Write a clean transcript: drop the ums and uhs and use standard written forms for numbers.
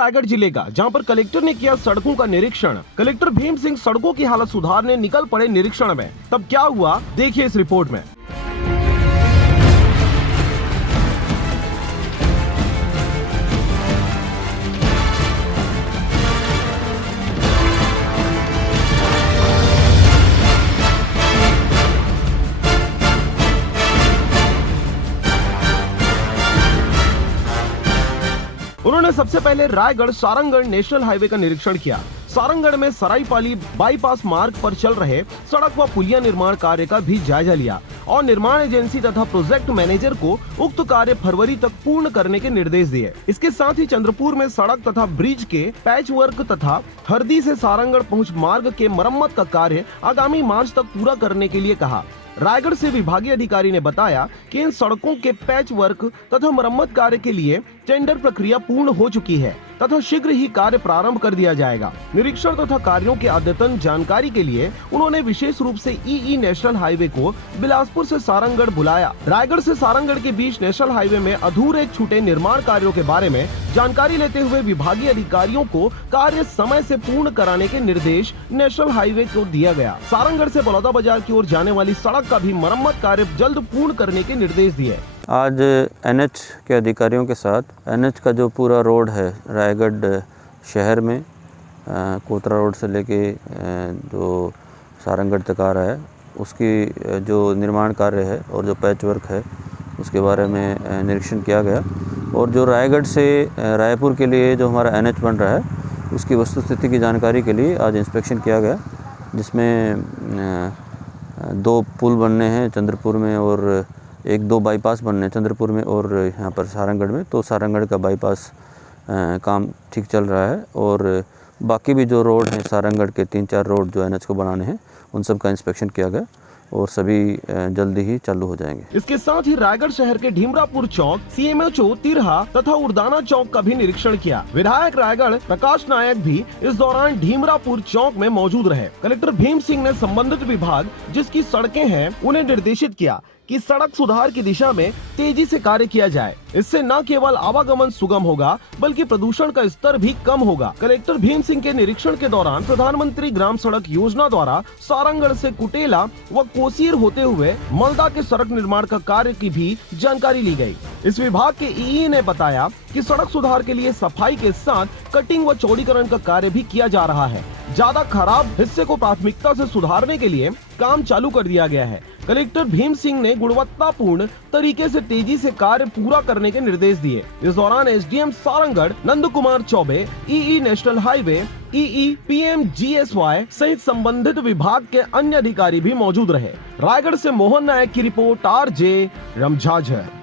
रायगढ़ जिले का, जहां पर कलेक्टर ने किया सड़कों का निरीक्षण। कलेक्टर भीम सिंह सड़कों की हालत सुधारने निकल पड़े निरीक्षण में। तब क्या हुआ, देखिए इस रिपोर्ट में। उन्होंने सबसे पहले रायगढ़ सारंगगढ़ नेशनल हाईवे का निरीक्षण किया। सारंगगढ़ में सराईपाली बाईपास मार्ग पर चल रहे सड़क व पुलिया निर्माण कार्य का भी जायजा लिया और निर्माण एजेंसी तथा प्रोजेक्ट मैनेजर को उक्त कार्य फरवरी तक पूर्ण करने के निर्देश दिए। इसके साथ ही चंद्रपुर में सड़क तथा ब्रिज के पैच वर्क तथा हरदी से सारंगगढ़ पहुँच मार्ग के मरम्मत का कार्य आगामी मार्च तक पूरा करने के लिए कहा। रायगढ़ से विभागीय अधिकारी ने बताया कि इन सड़कों के पैच वर्क तथा मरम्मत कार्य के लिए टेंडर प्रक्रिया पूर्ण हो चुकी है तथा शीघ्र ही कार्य प्रारंभ कर दिया जाएगा। निरीक्षण तथा कार्यों की अद्यतन जानकारी के लिए उन्होंने विशेष रूप से ईई नेशनल हाईवे को बिलासपुर से सारंगगढ़ बुलाया। रायगढ़ से सारंगगढ़ के बीच नेशनल हाईवे में अधूरे छूटे निर्माण कार्यों के बारे में जानकारी लेते हुए विभागीय अधिकारियों को कार्य समय से पूर्ण कराने के निर्देश नेशनल हाईवे को दिया गया। सारंगगढ़ से बलौदा बाजार की ओर जाने वाली सड़क का भी मरम्मत कार्य जल्द पूर्ण करने के निर्देश दिए। आज एनएच के अधिकारियों के साथ एनएच का जो पूरा रोड है रायगढ़ शहर में कोतरा रोड से लेके जो सारंगगढ़ तक आ रहा है, उसकी जो निर्माण कार्य है और जो पैच वर्क है उसके बारे में निरीक्षण किया गया। और जो रायगढ़ से रायपुर के लिए जो हमारा एनएच बन रहा है उसकी वस्तुस्थिति की जानकारी के लिए आज इंस्पेक्शन किया गया, जिसमें 2 पुल बनने हैं चंद्रपुर में और 1-2 बाईपास बनने हैं चंद्रपुर में और यहाँ पर सारंगगढ़ में। तो सारंगगढ़ का बाईपास काम ठीक चल रहा है और बाकी भी जो रोड हैं सारंगगढ़ के 3-4 रोड जो एनएच को बनाने हैं उन सब का इंस्पेक्शन किया गया और सभी जल्दी ही चालू हो जाएंगे। इसके साथ ही रायगढ़ शहर के ढीमरापुर चौक, सीएमएचओ तिरहा तथा उड़दाना चौक का भी निरीक्षण किया। विधायक रायगढ़ प्रकाश नायक भी इस दौरान ढीमरापुर चौक में मौजूद रहे। कलेक्टर भीम सिंह ने संबंधित विभाग जिसकी सड़कें हैं उन्हें निर्देशित किया कि सड़क सुधार की दिशा में तेजी से कार्य किया जाए। इससे न केवल आवागमन सुगम होगा बल्कि प्रदूषण का स्तर भी कम होगा। कलेक्टर भीम सिंह के निरीक्षण के दौरान प्रधानमंत्री ग्राम सड़क योजना द्वारा सारंगगढ़ से कुटेला व कोसीर होते हुए मलदा के सड़क निर्माण का कार्य की भी जानकारी ली गई। इस विभाग के ईई ने बताया कि सड़क सुधार के लिए सफाई के साथ कटिंग व चौड़ीकरण का कार्य भी किया जा रहा है। ज्यादा खराब हिस्से को प्राथमिकता से सुधारने के लिए काम चालू कर दिया गया है। कलेक्टर भीम सिंह ने गुणवत्तापूर्ण तरीके से तेजी से कार्य पूरा करने के निर्देश दिए। इस दौरान SDM Sarangarh Nand Kumar Choubey, EE national highway, EE PMGSY सहित संबंधित विभाग के अन्य अधिकारी भी मौजूद रहे। रायगढ़ से मोहन नायक की रिपोर्ट, आरजे रमझाझर।